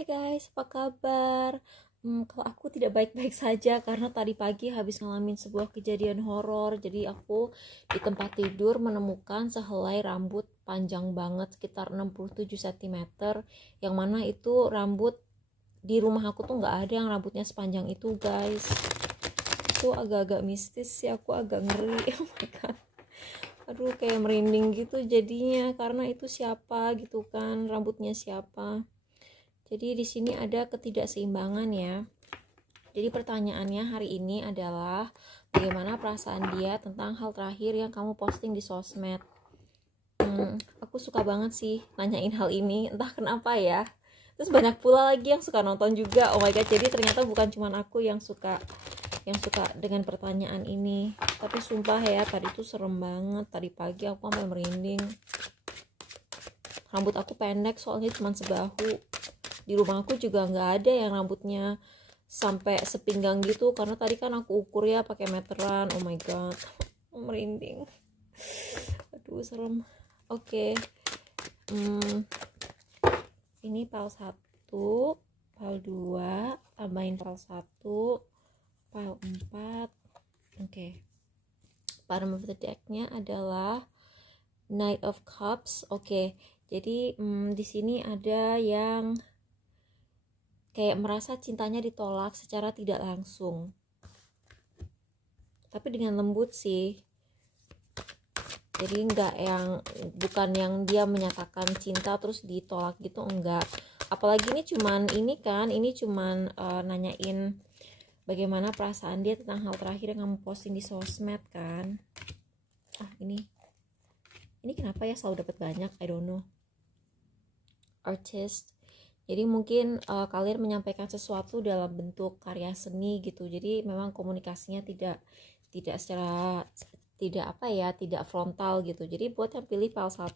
Hai guys, apa kabar? Kalau aku tidak baik-baik saja karena tadi pagi habis ngalamin sebuah kejadian horor. Jadi aku di tempat tidur menemukan sehelai rambut panjang banget sekitar 67 cm, yang mana itu rambut di rumah aku tuh nggak ada yang rambutnya sepanjang itu guys. Itu agak-agak mistis sih, aku agak ngeri. Oh my god. Aduh, kayak merinding gitu jadinya karena itu siapa gitu kan, rambutnya siapa. Jadi di sini ada ketidakseimbangan ya. Jadi pertanyaannya hari ini adalah bagaimana perasaan dia tentang hal terakhir yang kamu posting di sosmed. Aku suka banget sih nanyain hal ini, entah kenapa ya. Terus banyak pula lagi yang suka nonton juga. Oh my god, jadi ternyata bukan cuma aku yang suka dengan pertanyaan ini. Tapi sumpah ya, tadi tuh serem banget. Tadi pagi aku sampai merinding. Rambut aku pendek soalnya cuma sebahu. Di rumah aku juga nggak ada yang rambutnya sampai sepinggang gitu, karena tadi kan aku ukur ya pakai meteran. Oh my god, merinding. Aduh, serem. Oke. Ini pal 1, pal 2, tambahin pal 1, pal 4. Oke. Bottom of the deck-nya adalah Knight of Cups. Oke. Jadi di sini ada yang kayak merasa cintanya ditolak secara tidak langsung, tapi dengan lembut sih. Jadi bukan yang dia menyatakan cinta terus ditolak gitu, enggak. Apalagi ini cuman nanyain bagaimana perasaan dia tentang hal terakhir yang kamu posting di sosmed kan. Ini kenapa ya selalu dapat banyak, I don't know. Artist. Jadi mungkin kalian menyampaikan sesuatu dalam bentuk karya seni gitu. Jadi memang komunikasinya tidak frontal gitu. Jadi buat yang pilih pal 1,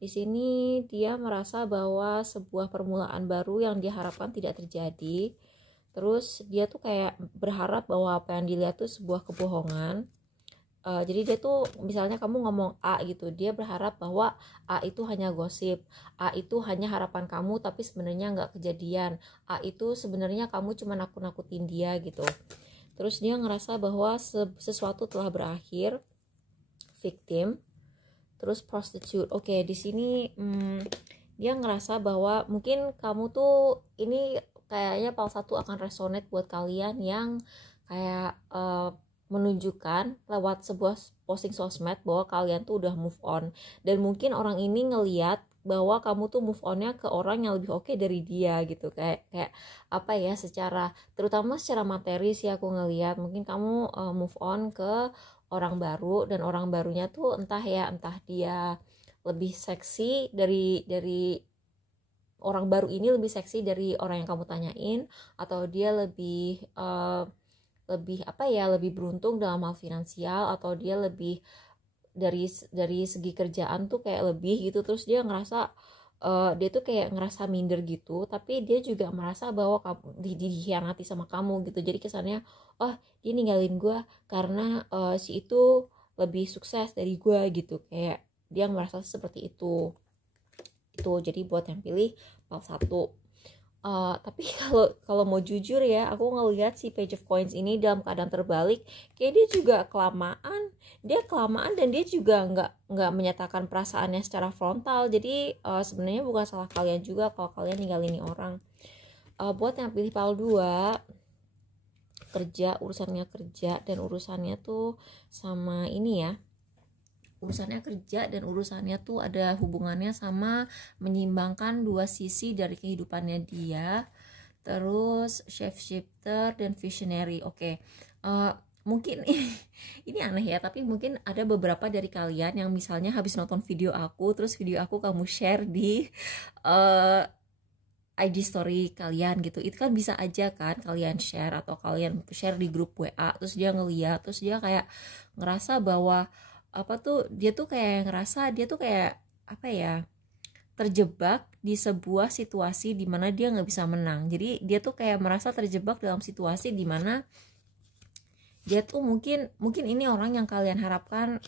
di sini dia merasa bahwa sebuah permulaan baru yang diharapkan tidak terjadi. Terus dia tuh kayak berharap bahwa apa yang dilihat tuh sebuah kebohongan. Jadi dia tuh misalnya kamu ngomong A gitu, dia berharap bahwa A itu hanya gosip, A itu hanya harapan kamu tapi sebenarnya nggak kejadian, A itu sebenarnya kamu cuma nakut-nakutin dia gitu. Terus dia ngerasa bahwa sesuatu telah berakhir. Victim. Terus prostitute. Oke, di sini dia ngerasa bahwa mungkin kamu tuh ini kayaknya pal 1 akan resonate buat kalian yang kayak menunjukkan lewat sebuah posting sosmed bahwa kalian tuh udah move on, dan mungkin orang ini ngeliat bahwa kamu tuh move onnya ke orang yang lebih oke dari dia gitu, kayak apa ya, terutama secara materi sih aku ngeliat mungkin kamu move on ke orang baru, dan orang barunya tuh entah dia lebih seksi dari orang baru ini, lebih seksi dari orang yang kamu tanyain, atau dia lebih lebih beruntung dalam hal finansial, atau dia lebih dari segi kerjaan tuh kayak lebih gitu. Terus dia ngerasa dia tuh kayak ngerasa minder gitu, tapi dia juga merasa bahwa kamu dikhianati sama kamu gitu. Jadi kesannya, oh dia ninggalin gue karena si itu lebih sukses dari gue gitu, kayak dia merasa seperti itu. Jadi buat yang pilih pal 1. Tapi kalau mau jujur ya, aku ngelihat si Page of Coins ini dalam keadaan terbalik, kayak dia juga kelamaan dan dia juga nggak menyatakan perasaannya secara frontal. Jadi sebenarnya bukan salah kalian juga kalau kalian ninggalin orang. Buat yang pilih pal 2, urusannya kerja dan urusannya tuh sama ini ya, urusannya kerja dan urusannya tuh ada hubungannya sama menyeimbangkan dua sisi dari kehidupannya dia. Terus shapeshifter dan visionary. Oke. Mungkin ini aneh ya, tapi mungkin ada beberapa dari kalian yang misalnya habis nonton video aku, terus video aku kamu share di IG story kalian gitu. Itu kan bisa aja kan kalian share, atau kalian share di grup WA, terus dia ngeliat, terus dia kayak ngerasa bahwa dia tuh kayak apa ya, terjebak di sebuah situasi di mana dia nggak bisa menang. Jadi dia tuh kayak merasa terjebak dalam situasi di mana dia tuh mungkin ini orang yang kalian harapkan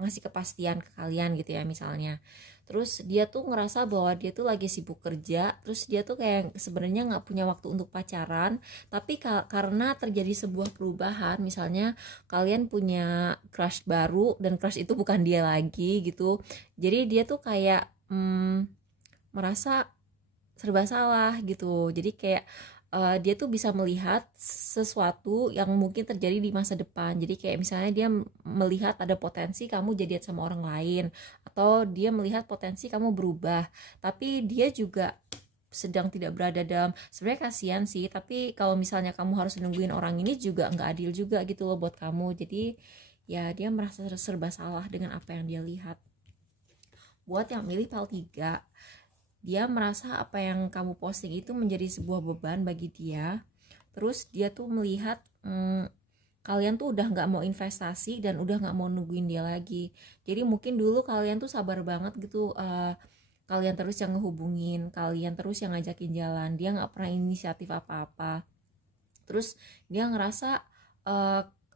ngasih kepastian ke kalian gitu ya misalnya. Terus dia tuh ngerasa bahwa dia tuh lagi sibuk kerja, terus dia tuh kayak sebenarnya nggak punya waktu untuk pacaran, tapi karena terjadi sebuah perubahan, misalnya kalian punya crush baru dan crush itu bukan dia lagi gitu, jadi dia tuh kayak merasa serba salah gitu. Jadi kayak dia tuh bisa melihat sesuatu yang mungkin terjadi di masa depan. Jadi kayak misalnya dia melihat ada potensi kamu jadian sama orang lain, atau dia melihat potensi kamu berubah, tapi dia juga sedang tidak berada dalam, sebenarnya kasihan sih, tapi kalau misalnya kamu harus nungguin orang ini juga nggak adil juga gitu loh buat kamu. Jadi ya dia merasa serba salah dengan apa yang dia lihat. Buat yang milih PAL 3, dia merasa apa yang kamu posting itu menjadi sebuah beban bagi dia. Terus dia tuh melihat kalian tuh udah nggak mau investasi dan udah nggak mau nungguin dia lagi. Jadi mungkin dulu kalian tuh sabar banget gitu, kalian terus yang ngehubungin, kalian terus yang ngajakin jalan, dia nggak pernah inisiatif apa-apa. Terus dia ngerasa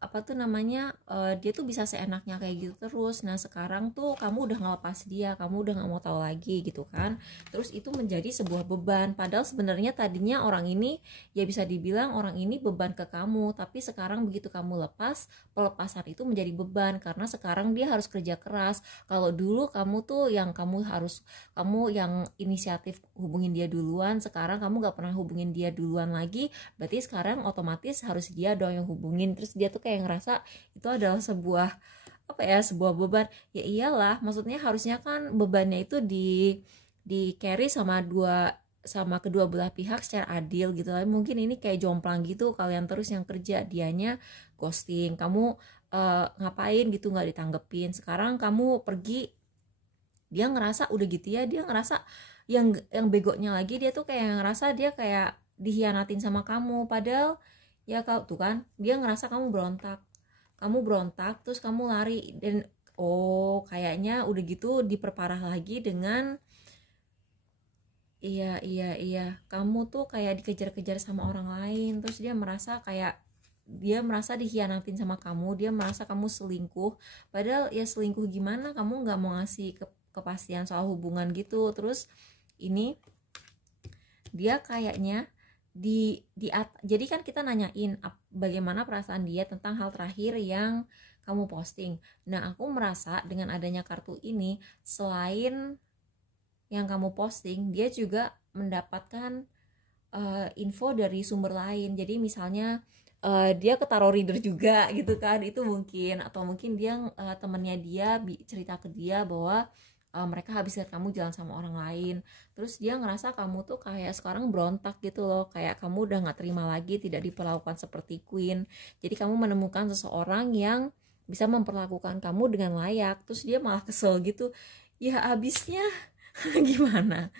apa tuh namanya, dia tuh bisa seenaknya kayak gitu terus. Nah sekarang tuh kamu udah ngelepas dia, kamu udah nggak mau tahu lagi gitu kan. Terus itu menjadi sebuah beban, padahal sebenarnya tadinya orang ini, ya bisa dibilang orang ini beban ke kamu, tapi sekarang begitu kamu lepas, pelepasan itu menjadi beban karena sekarang dia harus kerja keras. Kalau dulu kamu tuh yang kamu yang inisiatif hubungin dia duluan, sekarang kamu nggak pernah hubungin dia duluan lagi, berarti sekarang otomatis harus dia dong yang hubungin. Terus dia tuh kayak ngerasa itu adalah sebuah sebuah beban. Ya iyalah, maksudnya harusnya kan bebannya itu di carry sama kedua belah pihak secara adil gitu. Tapi mungkin ini kayak jomplang gitu, kalian terus yang kerja, dianya ghosting, kamu ngapain gitu nggak ditanggepin, sekarang kamu pergi, dia ngerasa udah gitu ya, dia ngerasa yang begonya lagi, dia tuh kayak ngerasa dia kayak dihianatin sama kamu. Padahal ya kau tuh kan, dia ngerasa kamu berontak terus kamu lari, dan kayaknya udah gitu diperparah lagi dengan iya kamu tuh kayak dikejar-kejar sama orang lain. Terus dia merasa dikhianatin sama kamu, dia merasa kamu selingkuh, padahal ya selingkuh gimana, kamu nggak mau ngasih kepastian soal hubungan gitu. Terus ini dia kayaknya jadi kan kita nanyain bagaimana perasaan dia tentang hal terakhir yang kamu posting. Nah aku merasa dengan adanya kartu ini, selain yang kamu posting, dia juga mendapatkan info dari sumber lain. Jadi misalnya dia ke tarot reader juga gitu kan, itu mungkin, atau mungkin dia temennya dia cerita ke dia bahwa mereka habis lihat kamu jalan sama orang lain. Terus dia ngerasa kamu tuh kayak sekarang berontak gitu loh, kayak kamu udah gak terima lagi tidak diperlakukan seperti queen. Jadi kamu menemukan seseorang yang bisa memperlakukan kamu dengan layak. Terus dia malah kesel gitu, ya abisnya gimana.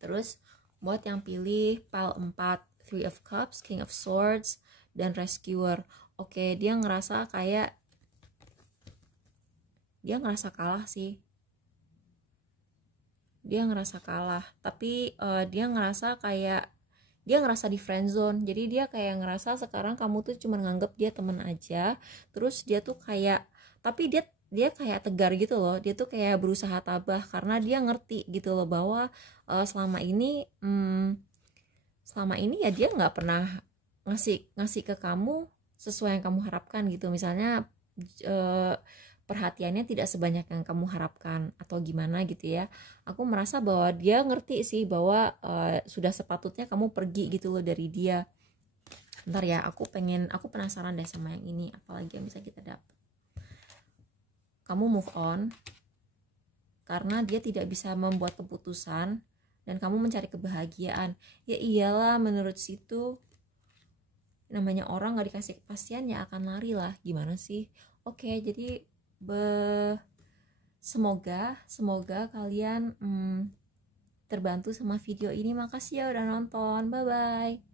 Terus buat yang pilih PAL 4, Three of Cups, King of Swords, dan Rescuer, oke, dia ngerasa kalah sih. Dia ngerasa kalah, tapi dia ngerasa di friendzone. Jadi dia kayak ngerasa sekarang kamu tuh cuma nganggep dia teman aja. Terus dia tuh kayak, tapi dia kayak tegar gitu loh, dia tuh kayak berusaha tabah karena dia ngerti gitu loh bahwa selama ini ya dia nggak pernah ngasih ke kamu sesuai yang kamu harapkan gitu. Misalnya perhatiannya tidak sebanyak yang kamu harapkan atau gimana gitu ya. Aku merasa bahwa dia ngerti sih bahwa sudah sepatutnya kamu pergi gitu loh dari dia. Bentar ya, aku penasaran deh sama yang ini, apalagi yang bisa kita dapat. Kamu move on karena dia tidak bisa membuat keputusan dan kamu mencari kebahagiaan. Ya iyalah, menurut situ namanya orang gak dikasih kepastian ya akan lari lah, gimana sih. Oke, jadi semoga kalian terbantu sama video ini. Makasih ya udah nonton, bye bye.